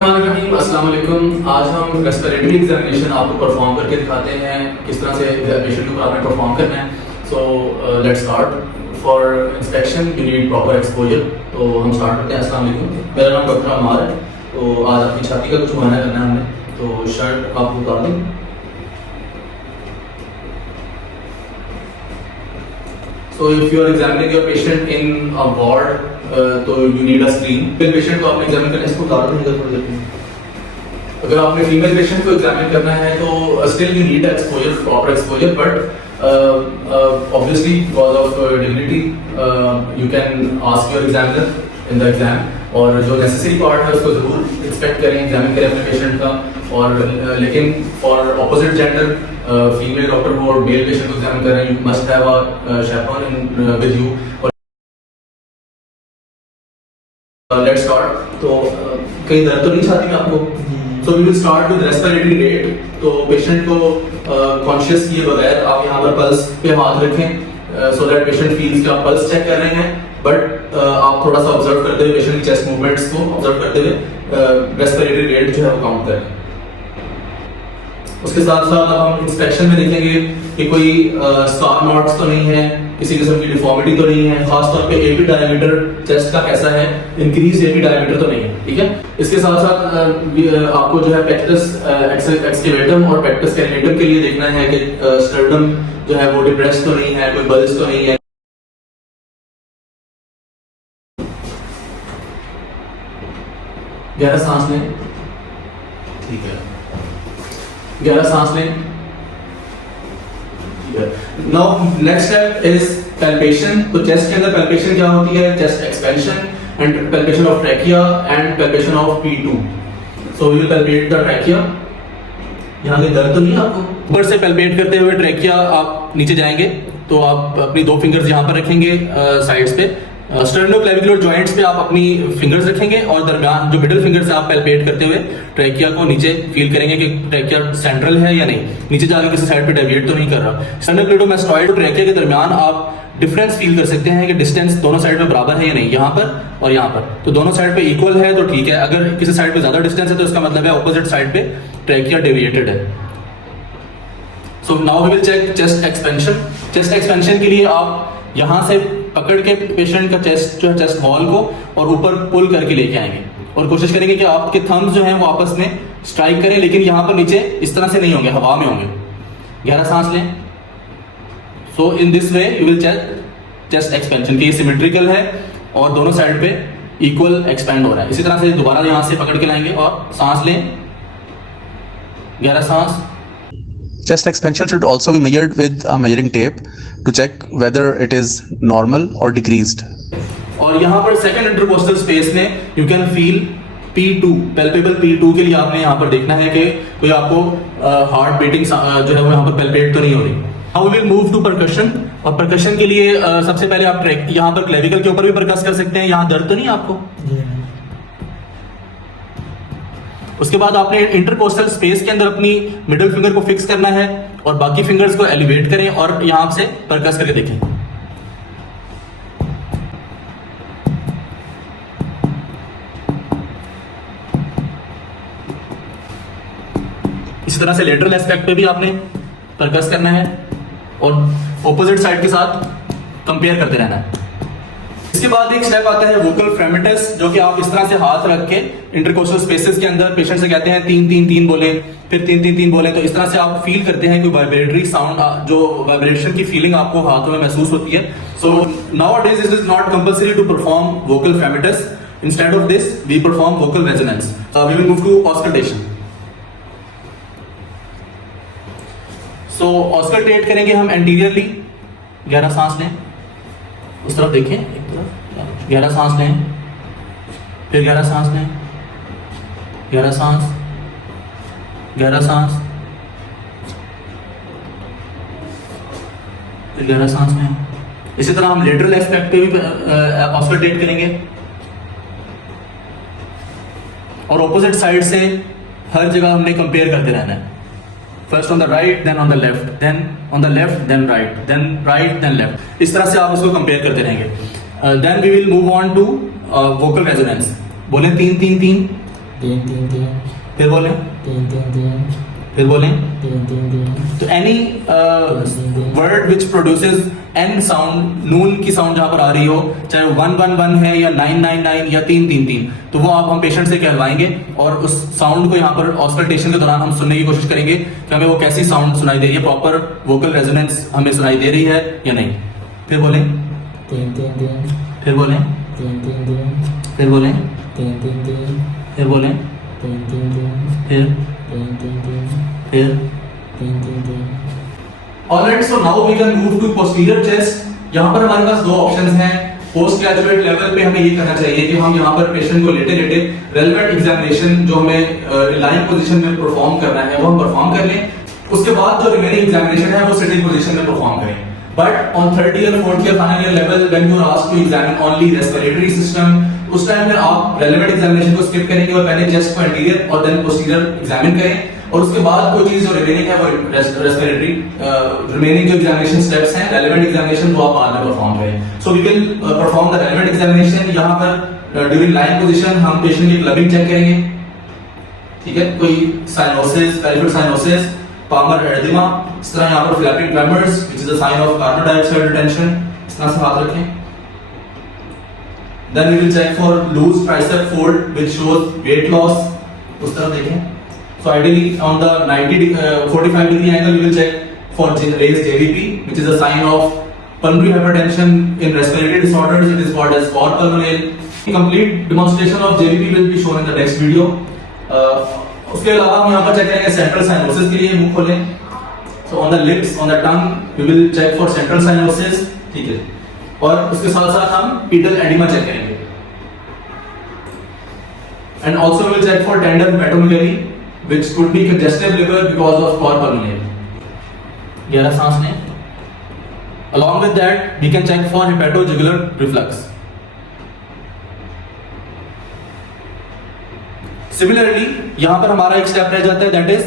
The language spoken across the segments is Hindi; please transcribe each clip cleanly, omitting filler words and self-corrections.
अस्सलाम वालेकुम। आज हम रेस्पिरेटरी एग्जामिनेशन आपको परफॉर्म करके दिखाते हैं किस तरह से पेशेंट के ऊपर आपने परफॉर्म करना है। So let's start. For inspection you need proper exposure. तो हम स्टार्ट करते हैं। अस्सलाम वालेकुम, मेरा नाम डॉक्टर अमार है। तो आज आपकी छाती का कुछ मुआयना करना है हमने, तो शर्ट आप उतार दें। So if you are examining your patient in a ward, तो you need a screen। फिर पेशेंट को आपने एग्जामिन करना है, इसको उतार देंगे थोड़ी देर में। अगर आपने फीमेल पेशेंट को एग्जामिन करना है तो still you need exposure, proper exposure, but obviously because of dignity you can ask your examiner in the exam, और जो नेसेसरी पार्ट है उसको जरूर एक्सपेक्ट करें, एग्जामिन करें अपने पेशेंट का। और लेकिन for opposite gender, female doctor को और मेल पेशेंट को एग्जामिन कर रहे हैं, you must have a chaperone with you. Let's start. तो कहीं दर्द तो नहीं छाती में आपको? So we will start with respiratory rate. तो पेशेंट को कॉन्शियस किए बगैर आप यहाँ पर पल्स पे हाथ रखें, सो दैट पेशेंट फील्स कि आप पल्स चेक कर रहे हैं, बट आप थोड़ा सा ऑब्जर्व करते हुए पेशेंट की चेस्ट मूवमेंट्स को ऑब्जर्व करते हुए रेस्पिरेटरी रेट जो है वो काउंट करें। उसके साथ साथ अब हम इंस्पेक्शन में देखेंगे कि कोई स्कार मार्क्स तो नहीं है, किसी किस्म की डिफॉर्मिटी तो नहीं है, खासतौर पे एपी डायमीटर चेस्ट का कैसा है, इंक्रीज एपी डायमीटर तो नहीं है, ठीक है। इसके साथ साथ आपको जो है पेक्टस एक्सकेवेटम और पेक्टस कैरिनेटम के लिए देखना है कि स्टर्नम जो है वो डिप्रेस तो नहीं है, कोई बल्ज तो नहीं है। गहरा सांस लें, ठीक है, गहरा सांस लें। Now next step is palpation. तो चेस्ट के अंदर पैल्पेशन क्या होती है? Chest expansion and palpation of trachea and palpation of P2। So we will palpate the trachea. यहाँ के दर्द तो नहीं है आपको? ऊपर से पैल्पेट करते हुए ट्रैकिया आप नीचे जाएंगे, तो आप अपनी दो फिंगर्स यहाँ पर रखेंगे साइड्स पे। स्टर्नोक्लेविकुलर जॉइंट्स पे आप अपनी फिंगर्स रखेंगे और दरमियान जो मिडिल फिंगर से आप पैल्पेट करते हुए ट्रैकिया को नीचे फील करेंगे कि ट्रैकिया सेंट्रल है या नहीं, नीचे जाकर किसी साइड पे डेविएट तो नहीं कर रहा। स्टर्नोक्लेविडोमास्टॉइड और ट्रैकिया के दरमियान आप डिफरेंस फील कर सकते हैं कि डिस्टेंस दोनों साइड में बराबर है या नहीं, यहाँ पर और यहाँ पर। तो दोनों साइड पे इक्वल है तो ठीक है, अगर किसी साइड पे ज्यादा डिस्टेंस है तो इसका मतलब है ऑपोजिट साइड पे ट्रैकिया डेविएटेड है। So now we will check chest expansion. Chest expansion के लिए आप यहाँ से पकड़ के पेशेंट का चेस्ट जो है चेस्ट वॉल को और ऊपर पुल करके लेके आएंगे और कोशिश करेंगे कि आपके थंब्स जो हैं वो आपस में स्ट्राइक करें, लेकिन यहाँ पर नीचे इस तरह से नहीं होंगे, हवा में होंगे। गहरा सांस लें। So in this way you will check chest expansion की सिमेट्रिकल है और दोनों साइड पे इक्वल एक्सपेंड हो रहा है। इसी तरह से दोबारा यहाँ से पकड़ के लाएंगे और सांस लें, गहरा सांस। Chest expansion should also be measured with a measuring tape to check whether it is normal or decreased. और यहाँ पर सेकंड इंटरकोस्टल स्पेस में you can feel P2, palpable P2 के लिए आपने यहाँ पर देखना है कि कोई आपको हार्ट बीटिंग जो है वो यहाँ पर पैल्पेट तो नहीं हो रही। Now we will move to percussion। और परकशन के लिए सबसे पहले आप यहाँ पर क्लेविकल के ऊपर भी परकस कर सकते हैं। यहाँ दर्द तो नहीं आपको? उसके बाद आपने इंटरकोस्टल स्पेस के अंदर अपनी मिडिल फिंगर को फिक्स करना है और बाकी फिंगर्स को एलिवेट करें और यहां से परकस करके देखें। इसी तरह से लेटरल एस्पेक्ट पे भी आपने परकस करना है और ऑपोजिट साइड के साथ कंपेयर करते रहना है। इसके बाद एक स्टेप आता है वोकल फ्रेमेटस, जो कि आप इस तरह से हाथ रख के इंटरकोस्टल स्पेसेस के अंदर पेशेंट से कहते हैं 3-3-3 बोले, फिर 3-3-3 बोले। तो इस तरह से आप फील करते हैं कोई वाइब्रेटरी साउंड, जो वाइब्रेशन की फीलिंग आपको हाथों में महसूस होती है। So nowadays it is not compulsory to perform vocal fremitus. Instead of this we perform vocal resonance. We will move to auscultation. So auscultate करेंगे हम एंटीरियरली। गहरा सांस लें, उस तरफ देखें, एक तरफ गहरा सांस लें, फिर गहरा सांस लें, गहरा सांस, गहरा सांस, फिर गहरा सांस लें। इसी तरह हम लेटरल एस्पेक्ट पे भी ऑस्कल्टेट करेंगे और ऑपोजिट साइड से हर जगह हमने कंपेयर करते रहना है। First on the right, then on the left, then on the left, then right, then left. इस तरह से आप उसको कंपेयर करते रहेंगे। Then we will move on to vocal resonance. बोले 3-3-3, तीन तीन तीन फिर बोलें, तीन तीन तीन फिर बोलें। तीन तीन तीन तो any word which produces N sound, नून की साउंड जहां पर आ रही हो, चाहे 111 है या 999 या 333, तो वो आप हम पेशेंट से कहलवाएंगे और उस साउंड को यहाँ पर ऑस्कल्टेशन के दौरान हम सुनने की कोशिश करेंगे कि हमें वो कैसी साउंड सुनाई दे रही है, प्रॉपर वोकल रेजोनेंस हमें सुनाई दे रही है या नहीं। फिर बोलें, तीन तीन तीन फिर बोलें, तीन तीन तीन फिर बोलें, तीन तीन तीन फिर बोलें, तीन तीन तीन फिर तीन तीन तीन फिर तीन तीन तीन। Alright, so now we can move to posterior chest. यहाँ पर हमारे पास दो ऑप्शंस हैं। पोस्ट ग्रेजुएट लेवल पे हमें ये करना चाहिए कि हम यहाँ पर पेशेंट को लेटे लेटे रेलेवेंट एग्जामिनेशन जो हमें लाइन पोजीशन में परफॉर्म करना है वो हम परफॉर्म कर लें। उसके बाद जो रिमेनिंग एग्जामिनेशन है वो सिटिंग पोजीशन में परफॉर्म करें। But on third year, fourth year, final year level when you are asked to examine only respiratory system, उस टाइम में आप रेलेवेंट एग्जामिनेशन को स्किप करेंगे और पहले चेस्ट को एंटीरियर और देन पोस्टीरियर एग्जामिन करें और उसके बाद कोई चीज जो रिमेनिंग है वो रेस्पिरेटरी रिमेनिंग जो एग्जामिनेशन स्टेप्स हैं रेलेवेंट एग्जामिनेशन वो आप बाद में परफॉर्म करें। So we will perform the relevant examination. यहाँ पर ड्यूरिंग लाइन पोजीशन हम पेशेंट की क्लबिंग चेक करेंगे, ठीक है, कोई cyanosis, peripheral cyanosis, palmar oedema, इस तरह यहाँ पर flapping tremors which is a sign of carbon dioxide retention, इस तरह से हाथ रखें। Then we will check for loose tricep fold which shows weight loss, उस तरह देखें। So ideally on the 45 degree angle we will check for raised JVP which is a sign of pulmonary hypertension in respiratory disorders. It is called as cor pulmonale. Complete demonstration of JVP will be shown in the next video. उसके अलावा हम यहाँ पर चेक करेंगे सेंट्रल साइनोसिस के लिए। मुंह खोलें। So on the lips, on the tongue we will check for central cyanosis, ठीक है, और उसके साथ साथ हम pedal edema चेक करेंगे। And also we will check for tender hepatomegaly which could be congestive liver because of cor pulmonale. गहरा सांस लें। Along with that we can check for hepatojugular reflux. Similarly यहाँ पर हमारा एक स्टेप रह जाता है, that is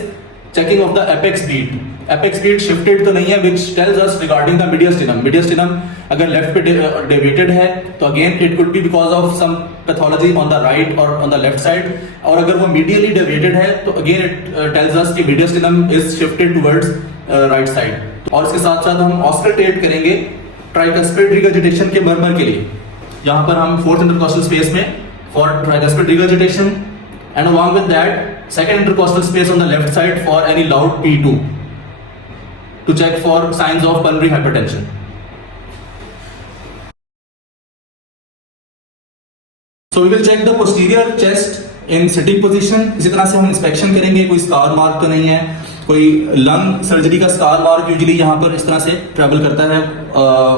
checking of the apex beat. Apex beat shifted तो नहीं है, which tells us regarding the mediastinum. Mediastinum अगर लेफ्ट पे deviated है तो again it could be because of some pathology on the right or on the left side, और अगर वो medially deviated है तो again it tells us कि mediastinum is shifted towards right side. और इसके साथ साथ हम auscultate करेंगे tricuspid regurgitation के मर्मर के लिए। यहाँ पर हम fourth intercostal space में for tricuspid regurgitation and along with that second intercostal space on the left side for any loud P2 to check for signs of pulmonary hypertension. So we will check the posterior chest in sitting position. इसी तरह से हम इंस्पेक्शन करेंगे, कोई स्कार मार्क तो नहीं है, कोई लंग सर्जरी का स्कार मार्क यूजुअली यहाँ पर इस तरह से ट्रेवल करता है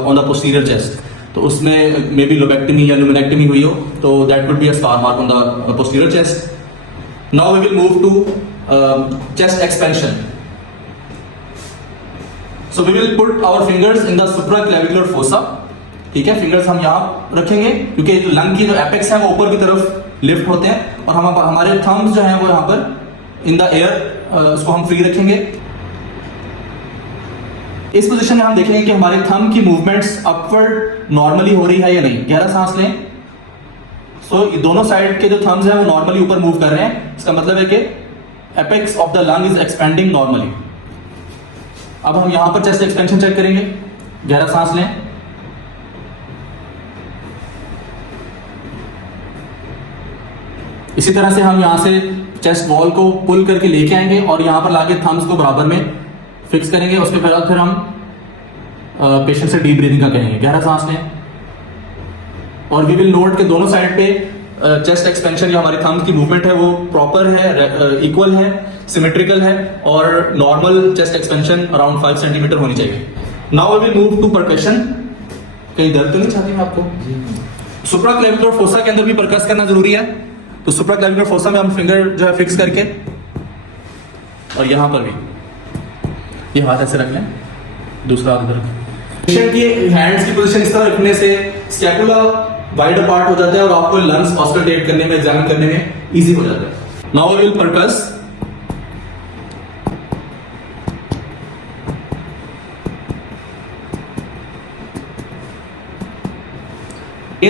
ऑन द पोस्टीरियर चेस्ट, तो उसमें मे बी लोबेक्टमी या लुमिनेक्टमी हुई हो तो that would be a scar mark on the posterior chest. Now we will move to chest expansion. So we will put our fingers in the supraclavicular fossa. ठीक है, फिंगर्स हम यहाँ रखेंगे क्योंकि लंग की जो एपेक्स है वो ऊपर की तरफ लिफ्ट होते हैं और हम हमारे थम्स जो हैं वो यहाँ पर इन द एयर उसको हम फ्री रखेंगे. इस पोजीशन में हम देखेंगे कि हमारे थंब की मूवमेंट्स अपवर्ड नॉर्मली हो रही है या नहीं. गहरा सांस लें. सो दोनों साइड के जो थम्स हैं वो नॉर्मली ऊपर मूव कर रहे हैं. इसका मतलब है कि apex of the lung is expanding normally. अब हम यहां पर चेस्ट एक्सपेंशन चेक करेंगे. गहरा सांस लें. इसी तरह से हम यहां से चेस्ट वॉल को पुल करके लेके आएंगे और यहां पर लाके थम्स को बराबर में फिक्स करेंगे. उसके बाद फिर हम पेशेंट से डीप ब्रीदिंग का करेंगे. गहरा सांस लें. और वी विल नोट के दोनों साइड पे चेस्ट एक्सपेंशन या हमारी थम्स की मूवमेंट है वो प्रॉपर है, इक्वल है, सिमेट्रिकल है और normal chest expansion around 5 centimetre होनी चाहिए. Now we will move to percussion. कहीं दर्द तो नहीं चाहती मैं आपको? सुप्राक्लेविकुलर फोसा के अंदर भी परकस करना जरूरी है. तो सुप्राक्लेविकुलर फोसा में हम फिंगर जो है फिक्स करके और यहां पर भी ये हाथ ऐसे रख लें, दूसरा हाथ इधर. पेशेंट की हैंड्स की पोजीशन इस तरह रखने से स्कैपुला वाइड अपार्ट हो जाता है और आपको लंग्स ऑस्कल्टेट करने में, एग्जामिन करने में इजी हो जाता है. Now we will percuss.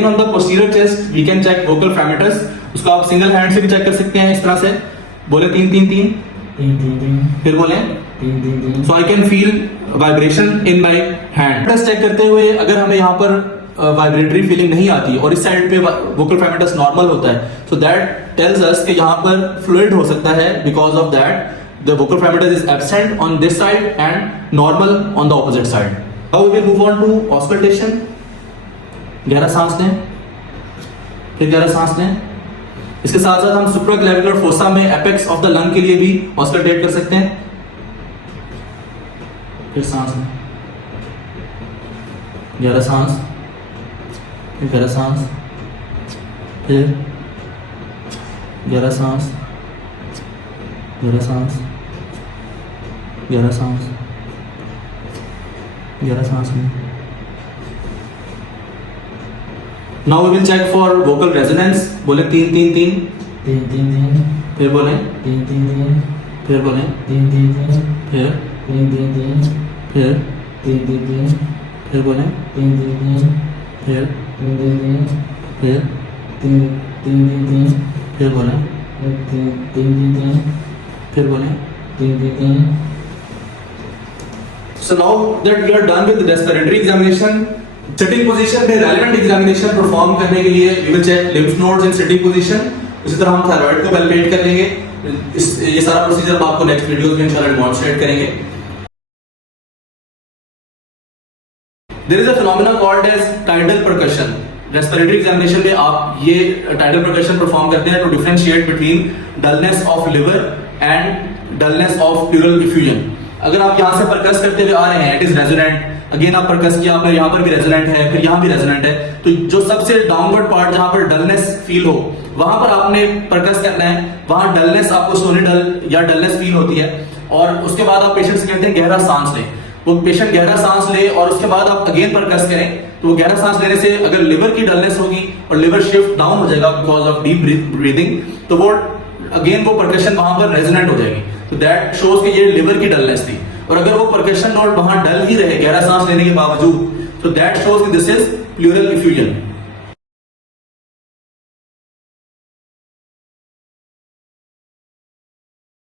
Again on the posterior chest we can check vocal parameters, उसको आप सिंगल हैंड से भी चेक कर सकते हैं इस तरह से, बोले 3 3 3, 3 3 3, फिर बोले 3 3 3, so I can feel vibration in my hand. Test check करते हुए अगर हमें यहाँ पर वाइब्रेटरी फीलिंग नहीं आती और इस साइड पे वोकल पैरामीटर्स नॉर्मल होता है, सो दैट टेल्स अस कि यहाँ पर फ्लूइड हो सकता है, because of that the vocal parameter is absent on this side and normal on the opposite side. Now we will move on to auscultation. गहरा सांस लें, फिर गहरा सांस लें। इसके साथ साथ हम सुप्राक्लेविकुलर फोसा में एपेक्स ऑफ द लंग के लिए भी ऑस्कल्टेट कर सकते हैं। फिर सांस लें, गहरा सांस, फिर गहरा सांस, फिर गहरा सांस, गहरा सांस, गहरा सांस, गहरा सांस लें। Now we will check for vocal resonance, बोले 3 3 3, 3 3 3, फिर बोले 3 3 3, फिर बोले 3 3 3, फिर 3 3 3, फिर 3 3 3, फिर बोले 3 3 3, फिर 3 3 3, फिर 3 3 3, फिर बोले 3 3 3, फिर बोले। 3 3 3. So now that we are done with the respiratory examination, sitting position में relevant examination perform करने के लिए we will check lymph nodes in sitting position। उसी तरह हम thyroid को palpate कर लेंगे। ये सारा प्रोसीजर हम आपको नेक्स्ट वीडियोस में इंशाल्लाह डेमोंस्ट्रेट करेंगे। There is a phenomena called as tidal percussion। Respiratory examination में आप ये टाइडल परकशन परफॉर्म करते हैं to differentiate between dullness of liver and dullness of pleural diffusion. अगर आप यहाँ से परकस करते हुए आ रहे हैं, इट इज रेजोनेंट, अगेन आप परकस किया, आपने यहाँ पर भी रेजोनेंट है, फिर यहाँ भी रेजोनेंट है, तो जो सबसे डाउनवर्ड पार्ट जहाँ पर डलनेस फील हो वहां पर आपने परकस करना है। वहां डलनेस आपको सोनिडल या डलनेस फील होती है और उसके बाद आप पेशेंट से कहते हैं गहरा सांस लें। वो पेशेंट गहरा सांस ले और उसके बाद आप अगेन परकस करें, तो वो गहरा सांस लेने से अगर लिवर की डलनेस होगी और लिवर शिफ्ट डाउन हो जाएगा बिकॉज ऑफ डीप ब्रीदिंग, तो वो अगेन वो परकशन वहां पर रेजोनेंट हो जाएगी, तो दैट शोज कि ये लिवर की डलनेस थी। और अगर वो परकशन नोट वहां डल ही रहे गहरा सांस लेने के बावजूद, तो दैट शोज कि दिस इज प्लूरल इफ्यूजन।